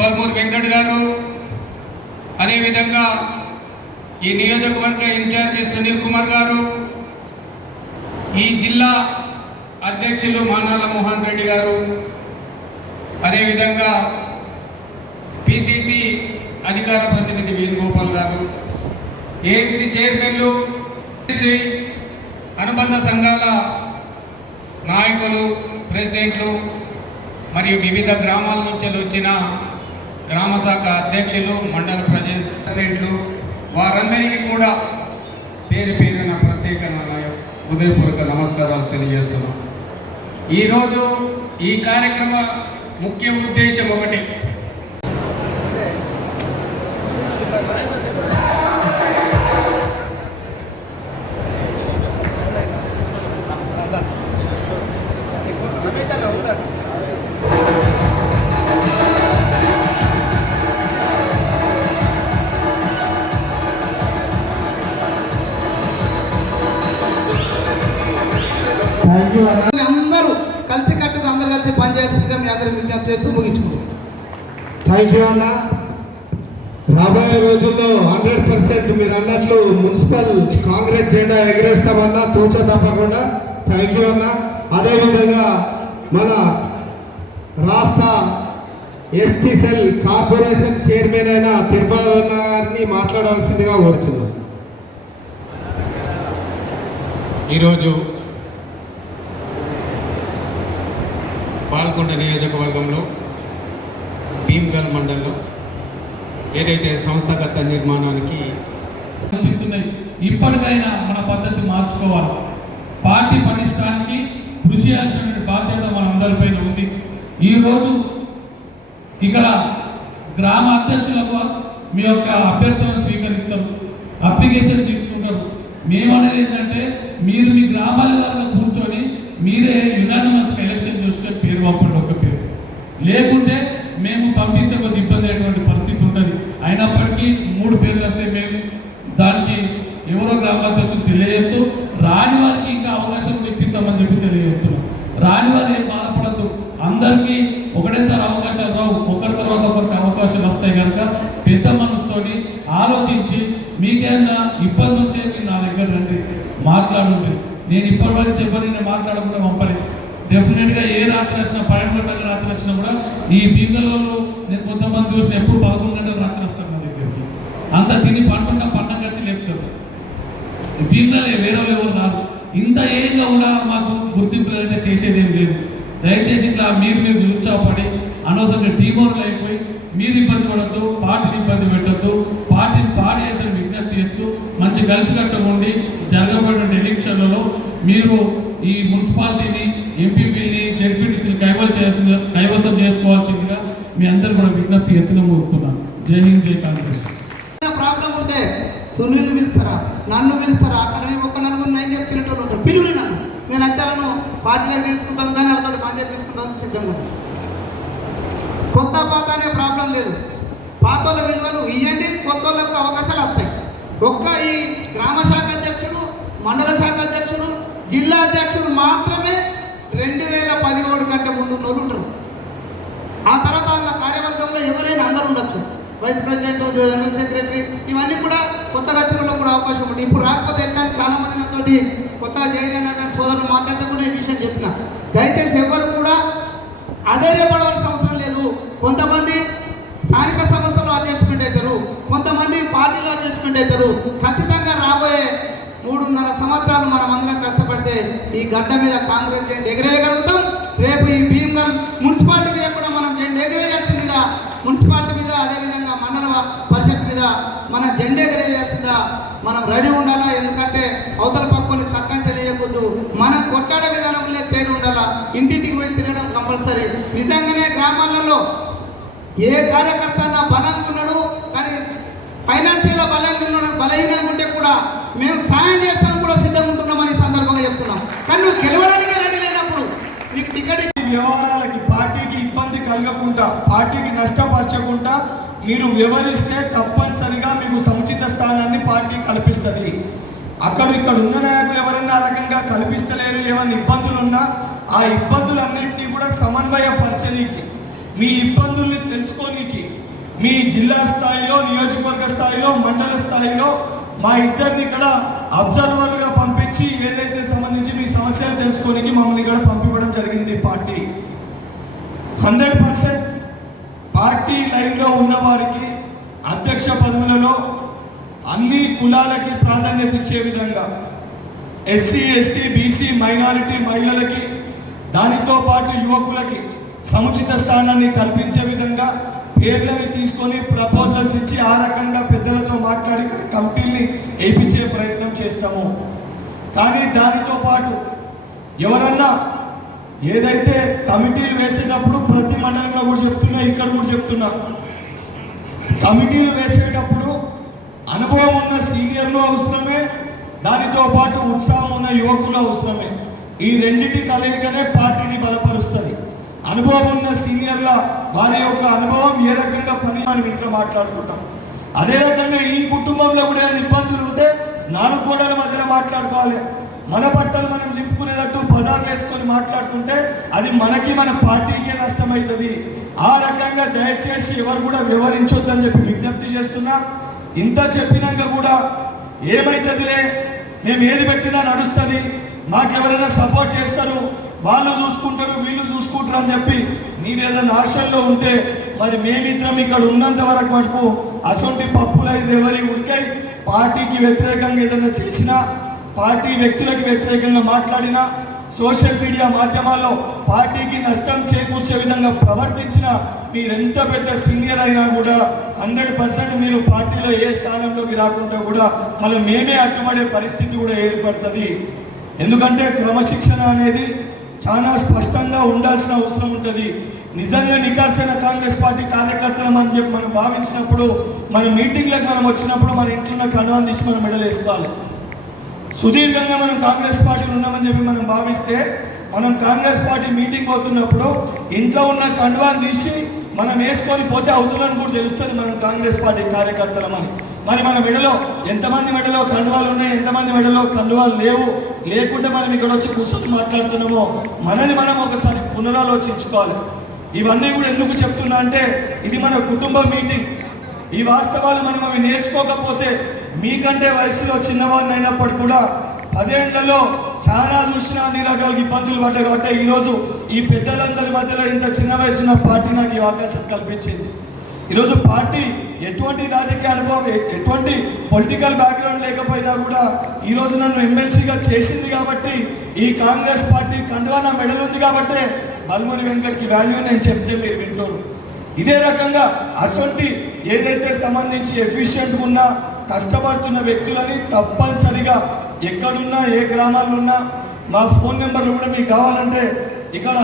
బల్మూర్ వెంకట్ గారు. అదేవిధంగా ఈ నియోజకవర్గ ఇన్ఛార్జి సునీల్ కుమార్ గారు. ఈ జిల్లా అధ్యక్షులు మానాల మోహన్ రెడ్డి గారు. అదేవిధంగా పిసిసి అధికార ప్రతినిధి వేణుగోపాల్ గారు. ఏఎంసీ చైర్మన్లు అనుబంధ సంఘాల నాయకులు ప్రెసిడెంట్లు మరియు వివిధ గ్రామాల నుంచి వచ్చిన గ్రామ శాఖ అధ్యక్షులు మండల ప్రెసిడెంట్లు వారందరికీ కూడా పేరు పేరున ప్రత్యేక నా హృదయపూర్వక నమస్కారాలు తెలియజేస్తున్నాం ఈరోజు ఈ కార్యక్రమ ముఖ్య ఉద్దేశం ఒకటి. అందరూ కలిసి కట్టుగా అందరు కలిసి పనిచేయాల్సిందిగా మీ అందరికి విజ్ఞప్తి చేస్తూ ముగించుకుంటాం థ్యాంక్ యూ అన్న. రాబోయే రోజుల్లో హండ్రెడ్ పర్సెంట్ మీరు అన్నట్లు మున్సిపల్ కాంగ్రెస్ జెండా ఎగరేస్తామన్నా తూచ తప్పకుండా థ్యాంక్ యూ అన్న. అదేవిధంగా మన రాష్ట్ర ఎస్టీ సెల్ కార్పొరేషన్ చైర్మన్ అయిన తిరుపతి అన్న గారిని మాట్లాడవలసిందిగా కోరుచున్నాం. ఈరోజు పాలకొండ నియోజకవర్గంలో భీమ్గల్ మండలంలో ఏదైతే సంస్థాగత నిర్మాణానికి కనిపిస్తున్నాయి ఇప్పటికైనా మన పద్ధతి మార్చుకోవాలి. పార్టీ పటిష్టానికి కృషి చేయాల్సిన బాధ్యత మనందరిపైన ఉంది. ఈరోజు ఇక్కడ గ్రామ అధ్యక్షులకు మీ యొక్క అభ్యర్థులను స్వీకరిస్తారు అప్లికేషన్ తీసుకుంటారు. మేమనేది ఏంటంటే మీరు మీ గ్రామాల వల్ల కూర్చొని మీరే యునానిమస్ ఎలక్షన్ చూసుకొని పేరు పంపండి ఒక పేరు లేకుంటే మేము పంపిస్తే కొద్ది ఇబ్బంది అయ్యేటువంటి పరిస్థితి ఉంటుంది. అయినప్పటికీ మూడు పేర్లు వస్తే మేము దానికి ఎవరో గ్రామాధ్యక్షులు తెలియజేస్తూ రాని వారికి ఇంకా అవకాశం ఇప్పిస్తామని చెప్పి తెలియజేస్తున్నాం. రాని వారు ఏం బాధపడద్దు అందరికీ ఒకటేసారి అవకాశాలు రావు ఒకరి తర్వాత ఒకరికి అవకాశాలు వస్తాయి కనుక పెద్ద మనసుతోని ఆలోచించి మీకేమైనా ఇబ్బంది ఉంటే మీరు నా దగ్గర రండి మాట్లాడండి నేను ఇప్పటివరకు ఎవరిని నేను మాట్లాడకుండా డెఫినెట్గా ఏ రాత్రి వచ్చినా పన్నెండు గంటల రాత్రి వచ్చినా కూడా ఈ భీమలో నేను కొంతమంది చూసిన ఎప్పుడు పదకొండు గంటల రాత్రి వస్తాను నా దగ్గరికి. అంత తిని పండుగ పండగ వచ్చి లేపుతారు. భీమలే వేరే వాళ్ళు ఎవరు రాదు ఇంత ఏంగా కూడా మాకు గుర్తింపు లేదంటే చేసేది ఏం లేదు. దయచేసి ఇట్లా మీరు మీరు నిరుత్సాహపడి అనవసరంగా టీమోర్లు అయిపోయి మీరు ఇబ్బంది పడద్దు పార్టీని ఇబ్బంది పెట్టద్దు పార్టీని పాడి అయితే విజ్ఞప్తి చేస్తూ మంచి కలిసికట్టుగా ఉండి జరగబడిన ఎలక్షన్లలో మీరు ఈ మున్సిపాలిటీని ఎంపీపీని జడ్పీటీసీని కైవసం చేస్తున్న కైవసం చేసుకోవాల్సిందిగా మీ అందరు కూడా విజ్ఞప్తి ఎత్తున ముగిస్తున్నాను జై హింద్ జై కాంగ్రెస్. ప్రాబ్లం ఉంటే సునీల్ పిలుస్తారా? నన్ను పిలుస్తారా? అక్కడ ఒక ఒక్క నలుగురు నైన్ చెప్పినట్టు ఉంటారు. నన్ను. నేను వచ్చాలను పార్టీలో తీసుకుంటాను కానీ వాళ్ళతో పని చేపించుకుంటాను సిద్ధంగా కొత్త పాత అనే ప్రాబ్లం లేదు. పాత వాళ్ళ విలువలు ఇవ్వండి కొత్త వాళ్ళకు అవకాశాలు వస్తాయి. ఒక్క ఈ గ్రామ శాఖ అధ్యక్షుడు మండల శాఖ అధ్యక్షుడు జిల్లా అధ్యక్షుడు మాత్రమే రెండు వేల పదిహేడు కంటే ముందు ఉన్నోళ్ళు ఉంటారు. ఆ తర్వాత వాళ్ళ కార్యవర్గంలో ఎవరైనా అందరూ ఉండొచ్చు. వైస్ ప్రెసిడెంట్ జనరల్ సెక్రటరీ ఇవన్నీ కూడా కొత్తగా వచ్చిన కూడా అవకాశం ఉంది ఇప్పుడు రాకపోతే ఎట్లా చాలా మంది నాతోటి కొత్తగా చేరిన సోదరులు మాట్లాడితే కూడా ఈ విషయం చెప్పిన. దయచేసి ఎవరు కూడా అధైర్యపడవలసిన అవసరం లేదు. కొంతమంది గడ్డ మీద కాంగ్రెస్ జెండా ఎగరేయగలుగుతాం రేపు ఈ భీమ్గల్ మున్సిపాలిటీ మీద కూడా మనం జెండా ఎగరేయాల్సిందిగా మున్సిపాలిటీ మీద అదేవిధంగా మండల పరిషత్ మీద మన జెండా ఎగరేయాల్సిందిగా మనం రెడీ ఉండాలా? ఎందుకంటే అవతల పక్కని తక్కువ చేయకూడదు మనం కొట్లాడే విధానంలో తేడా ఉండాలా? ఇంటింటికి పోయి తిరగడం కంపల్సరీ. నిజంగానే గ్రామాలలో ఏ కార్యకర్త బలంగా ఉన్నాడు కానీ ఫైనాన్షియల్ బలంగా ఉన్నాడు బలహీనంగా ఉంటే కూడా మేము సాయం చేస్తాం కూడా సిద్ధంగా ఉంటున్నామని సందర్భంగా చెప్తున్నాం. కానీ నువ్వు గెలవడానికి రెడీ లేనప్పుడు నీకు టికెట్ వ్యవహారాలకి పార్టీకి ఇబ్బంది కలగకుండా పార్టీకి నష్టపరచకుండా మీరు వివరిస్తే తప్పనిసరిగా మీకు సముచిత స్థానాన్ని పార్టీ కల్పిస్తుంది. అక్కడ ఇక్కడ ఉన్న నాయకులు ఎవరన్నా రకంగా కల్పిస్తలేరు ఏమైనా ఇబ్బందులు ఉన్నా ఆ ఇబ్బందులన్నింటినీ కూడా సమన్వయపరచనీకి మీ ఇబ్బందుల్ని తెలుసుకోనీకి మీ జిల్లా స్థాయిలో నియోజకవర్గ స్థాయిలో మండల స్థాయిలో మా ఇద్దరిని ఇక్కడ అబ్జర్వర్గా పంపించి ఏదైతే సంబంధించి మీ సమస్యలు తెలుసుకోనికి మమ్మల్ని ఇక్కడ పంపించడం జరిగింది పార్టీ. హండ్రెడ్ పర్సెంట్ పార్టీ లైన్లో ఉన్న వారికి అధ్యక్ష పదవులలో అన్ని కులాలకి ప్రాధాన్యత ఇచ్చే విధంగా ఎస్సీ ఎస్టీ బీసీ మైనారిటీ మహిళలకి దానితో పాటు యువకులకి సముచిత స్థానాన్ని కల్పించే విధంగా పేర్లని తీసుకొని ప్రపోజల్స్ ఇచ్చి ఆ రకంగా పెద్దలతో మాట్లాడి ఇక్కడ కమిటీల్ని వేయించే ప్రయత్నం చేస్తాము. కానీ దానితో పాటు ఎవరన్నా ఏదైతే కమిటీలు వేసేటప్పుడు ప్రతి మండలంలో కూడా చెప్తున్నా ఇక్కడ కూడా చెప్తున్నా. కమిటీలు వేసేటప్పుడు అనుభవం ఉన్న సీనియర్లు అవసరమే దానితో పాటు ఉత్సాహం ఉన్న యువకులు అవసరమే. ఈ రెండింటి కలయికనే పార్టీని బలపరుస్తుంది. అనుభవం ఉన్న సీనియర్ల వారి యొక్క అనుభవం ఏ రకంగా పని మనం ఇంట్లో మాట్లాడుకుంటాం. అదే రకంగా ఈ కుటుంబంలో కూడా ఏమైనా ఇబ్బందులు ఉంటే నానుకోడల మధ్యన మాట్లాడుకోవాలి. మన బట్టలు మనం చింపుకునేటట్టు బజార్లు వేసుకొని మాట్లాడుకుంటే అది మనకి మన పార్టీకే నష్టమవుతుంది ఆ రకంగా దయచేసి ఎవరు కూడా వివరించొద్దని చెప్పి విజ్ఞప్తి చేస్తున్నా. ఇంత చెప్పినాక కూడా ఏమైతుందిలే? మేము ఏది పెట్టినా నడుస్తుంది. మాకు ఎవరైనా సపోర్ట్ చేస్తారు. వాళ్ళు చూసుకుంటారు వీళ్ళు చూసుకుంటారు అని చెప్పి మీరు ఏదైనా ఆశల్లో ఉంటే మరి మేమిద్దరం ఇక్కడ ఉన్నంత వరకు మటుకు అసొంటి పప్పులు అయితే ఎవరి ఉడికాయి పార్టీకి వ్యతిరేకంగా ఏదైనా చేసినా పార్టీ వ్యక్తులకు వ్యతిరేకంగా మాట్లాడినా సోషల్ మీడియా మాధ్యమాల్లో పార్టీకి నష్టం చేకూర్చే విధంగా ప్రవర్తించిన మీరెంత పెద్ద సీనియర్ అయినా కూడా హండ్రెడ్ పర్సెంట్ మీరు పార్టీలో ఏ స్థానంలోకి రాకుండా కూడా మళ్ళీ మేమే అడ్డుపడే పరిస్థితి కూడా ఏర్పడుతుంది. ఎందుకంటే క్రమశిక్షణ అనేది చాలా స్పష్టంగా ఉండాల్సిన అవసరం ఉంటుంది. నిజంగా నికార్సైన కాంగ్రెస్ పార్టీ కార్యకర్తలు అని చెప్పి మనం భావించినప్పుడు మన మీటింగ్లకు మనం వచ్చినప్పుడు మన ఇంట్లో ఉన్న కణాన్ని తీసి మనం మెడలేసుకోవాలి సుదీర్ఘంగా మనం కాంగ్రెస్ పార్టీలో ఉన్నామని చెప్పి మనం భావిస్తే మనం కాంగ్రెస్ పార్టీ మీటింగ్ పోతున్నప్పుడు ఇంట్లో ఉన్న కండువాన్ని తీసి మనం వేసుకొని పోతే అవుతుందని కూడా తెలుస్తుంది మనం కాంగ్రెస్ పార్టీ కార్యకర్తలమని మరి మన మెడలో ఎంతమంది మెడలో కండువాలు ఉన్నాయి ఎంతమంది మెడలో కండువాలు లేవు లేకుంటే మనం ఇక్కడ వచ్చి కూర్చొని మాట్లాడుతున్నామో మనది మనం ఒకసారి పునరాలోచించుకోవాలి. ఇవన్నీ కూడా ఎందుకు చెప్తున్నా అంటే ఇది మన కుటుంబ మీటింగ్. ఈ వాస్తవాలు మనం అవి నేర్చుకోకపోతే మీకంటే వయసులో చిన్నవాడిని అయినప్పటికీ కూడా పదేళ్ళలో చాలా చూసినా అన్ని ఇబ్బందులు పడ్డ కాబట్టి ఈరోజు ఈ పెద్దలందరి మధ్యలో ఇంత చిన్న వయసున్న పార్టీ నాకు ఈ అవకాశం కల్పించింది. ఈరోజు పార్టీ ఎటువంటి రాజకీయ అనుభవం ఎటువంటి పొలిటికల్ బ్యాక్గ్రౌండ్ లేకపోయినా కూడా ఈరోజు నన్ను ఎమ్మెల్సీగా చేసింది కాబట్టి ఈ కాంగ్రెస్ పార్టీ కండువా నా మెడల్ ఉంది కాబట్టి బల్మూరి వెంకట్కి వాల్యూ నేను చెప్తే మీరు వింటారు. ఇదే రకంగా అసొంటి ఏదైతే సంబంధించి ఎఫిషియెంట్గా ఉన్నా కష్టపడుతున్న వ్యక్తులని తప్పనిసరిగా ఎక్కడున్నా ఏ గ్రామాల్లో ఉన్నా మా ఫోన్ నెంబర్లు కూడా మీకు కావాలంటే ఇక్కడ